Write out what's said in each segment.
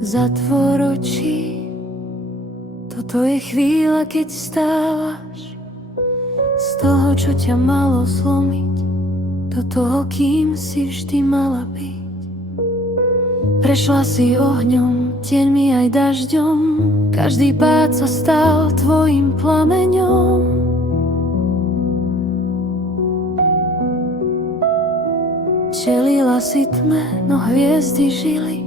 Zatvor oči, toto je chvíľa, keď stávaš z toho, čo ťa malo zlomiť, do toho, kým si vždy mala byť. Prešla si ohňom, tieňmi aj dažďom, každý pád sa stal tvojim plameňom. Čelila si tme, no hviezdy žili.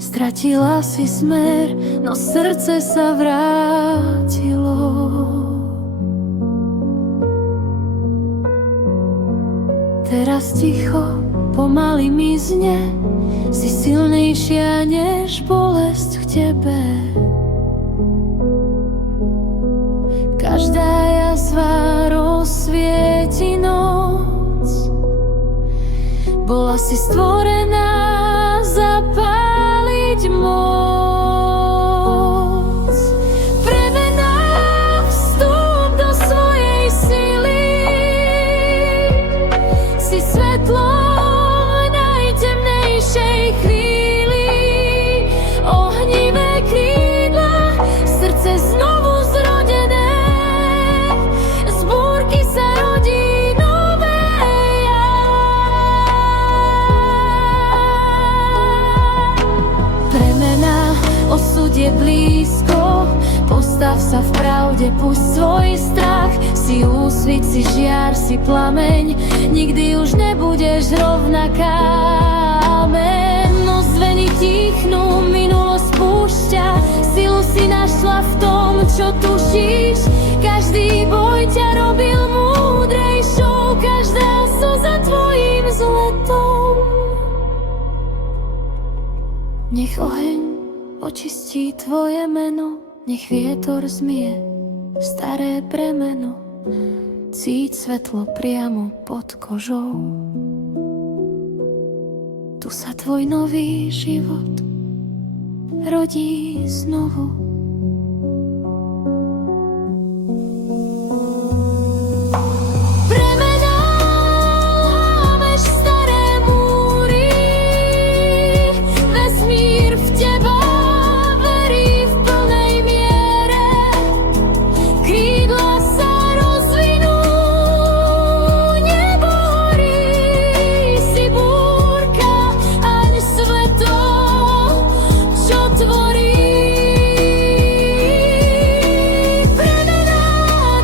Stratila si smer, no srdce sa vrátilo. Teraz ticho, pomaly mizne, si silnejšia než bolesť v tebe. Každá jazva rozsvieti noc. Bola si stvorená zapáliť moc. Premena, vstup do svojej sily. Si svetlo v najtemnejšej chvíli. Ohnivé krídla, srdce znovu zrodené. Z búrky sa rodí nové ja. Premena, osud je blízko. Postav sa v pravde, pusť svoj strach. Si úsvit, si žiar, si plameň. Nikdy už nebudeš rovnaká. Amen. No zveny tichnú, minulosť púšťa. Silu si našla v tom, čo tušíš. Každý boj ťa robil múdrejšou. Každá slza tvojim zletom. Nech oheň očistí tvoje meno. Nech vietor zmie staré bremeno. Cíť svetlo priamo pod kožou. Tu sa tvoj nový život rodí znovu. Premena, lámeš staré múry. Vesmír v teba verí v plnej miere. Krídla sa rozvinú, neborí. Si búrka, aň svetlo, čo tvorí. Premena,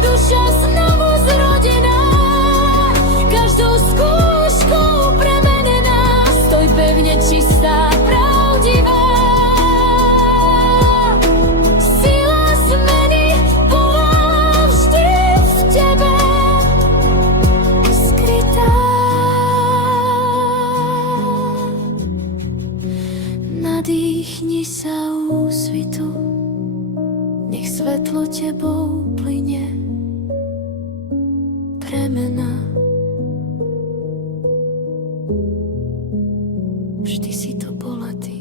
duša znovu zrodená. Každou skúškou premenená. Stoj pevne čistá, pravdivá. Sila zmeny bola vždy v tebe skrytá. Nadýchni sa úsvitu, nech svetlo tebou plynie. Premena, vždy si to bola ty.